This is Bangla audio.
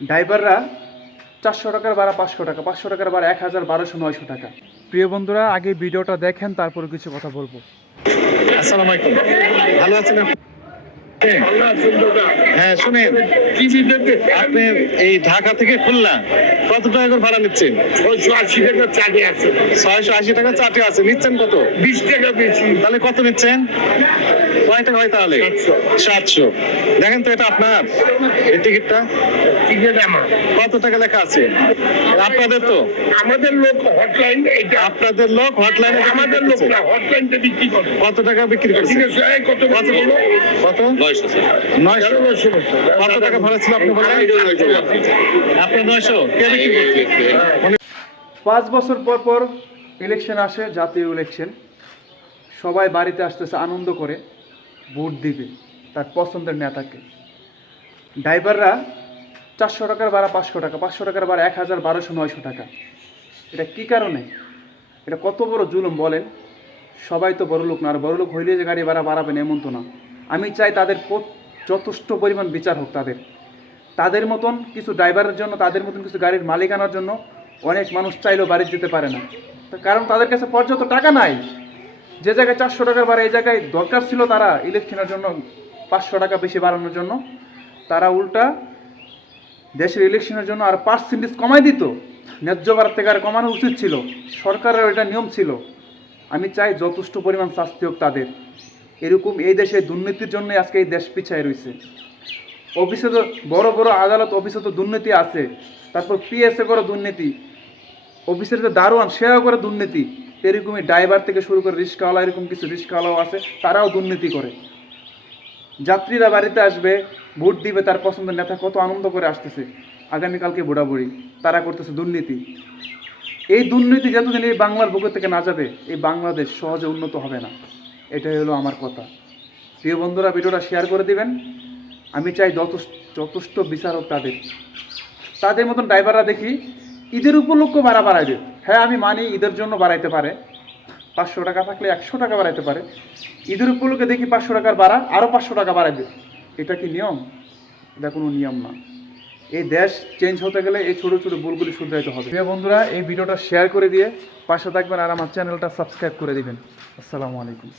ড্রাইভাররা 400 টাকার ভাড়া 500 টাকা, 500 টাকার ভাড়া 1000, 1200, 900 টাকা। প্রিয় বন্ধুরা, আগে ভিডিওটা দেখেন, তারপরে কিছু কথা বলবো। আসসালামু আলাইকুম, ভালো আছেন আপনি? হ্যাঁ শুনেন, আপনি এই ঢাকা থেকে খুলনা কত টাকা করে ভাড়া নিচ্ছেন? 680 টাকা চাটে আছে, 680 টাকা চার্টে আছে। নিচ্ছেন কত? 20 টাকা বেশি। তাহলে কত নিচ্ছেন? কয় টাকা হয় তাহলে? 700। দেখেন তো, এটা আপনার এই টিকিটটা? টিকিট আমার। কত টাকা লেখা আছে? আপনাদের তো? আমাদের লোক হটলাইন, এটা আপনাদের লোক হটলাইনে আমাদের লোক না, হটলাইনটা বিক্রি করে। কত টাকা বিক্রি করছে? ঠিক আছে, এই কত কত? বলো? কত? 900। 900 কত টাকা ভাড়া ছিল আপনি বলেন? আপনার 900 কে বিক্রি করছে? 5 বছর পর পর ইলেকশন আসে, জাতীয় ইলেকশন। সবাই বাড়িতে আসতেছে আনন্দ করে, ভোট দিবে তার পছন্দের নেতাকে। ড্রাইভাররা 400 টাকার ভাড়া 500 টাকা, 500 টাকার ভাড়া 1000, 1200, 900 টাকা। এটা কি কারণে? এটা কত বড় জুলুম বলেন? সবাই তো বড় লোক না, আর বড় লোক হইলে যে গাড়ি ভাড়া বাড়াবেন এমন তো না। আমি চাই তাদের যথেষ্ট পরিমাণ বিচার হোক। তাদের মতন কিছু ড্রাইভারের জন্য, তাদের মতন কিছু গাড়ির মালিক আনার জন্য অনেক মানুষ চাইলেও বাড়ি যেতে পারে না, কারণ তাদের কাছে পর্যাপ্ত টাকা নাই। যে জায়গায় 400 টাকার ভাড়া, এই জায়গায় দরকার ছিল তারা ইলেকশনের জন্য 500 টাকা বেশি বাড়ানোর জন্য, তারা উল্টা দেশের ইলেকশনের জন্য আর পার্সেন্টেজ কমাই দিত। ন্যায্য ভাড়ার থেকে আর কমানো উচিত ছিল, সরকারের এটা নিয়ম ছিল। আমি চাই যথেষ্ট পরিমাণ শাস্তি হোক তাদের। এরকম এই দেশে দুর্নীতির জন্য আজকে এই দেশ পিছায় রয়েছে। অফিসে তো বড় বড় আদালত, অফিসে তো দুর্নীতি আছে, তারপর পিএসএ করে দুর্নীতি, অফিসের যে দারোয়ান সেও করে দুর্নীতি। এরকমই ড্রাইভার থেকে শুরু করে রিক্সাওয়ালা, এরকম কিছু রিক্সাওয়ালাও আছে, তারাও দুর্নীতি করে। যাত্রীরা বাড়িতে আসবে, ভোট দিবে, তার পছন্দের নেতা কত আনন্দ করে আসতেছে। আগামীকালকে বুড়াবুড়ি, তারা করতেছে দুর্নীতি। এই দুর্নীতি যতদিন এই বাংলার বুকের থেকে না যাবে, এই বাংলাদেশ সহজে উন্নত হবে না। এটাই হলো আমার কথা। প্রিয় বন্ধুরা, ভিডিওটা শেয়ার করে দিবেন। আমি চাই যথেষ্ট বিচার হোক তাদের মতন ড্রাইভাররা দেখি ঈদের উপলক্ষ ভাড়া বাড়াইবে। হ্যাঁ, আমি মানি ঈদের জন্য বাড়াইতে পারে, 500 টাকা থাকলে 100 টাকা বাড়াইতে পারে। ঈদের উপলক্ষে দেখি 500 টাকার ভাড়া আরও 500 টাকা বাড়াইবে। এটা কি নিয়ম? এটা কোনো নিয়ম না। এই দেশ চেঞ্জ হতে গেলে এই ছোটো ছোটো ভুলগুলি শুধরাইতে হবে। প্রিয় বন্ধুরা, এই ভিডিওটা শেয়ার করে দিয়ে পাশে থাকবেন আর আমার চ্যানেলটা সাবস্ক্রাইব করে দিবেন। আসসালামু আলাইকুম।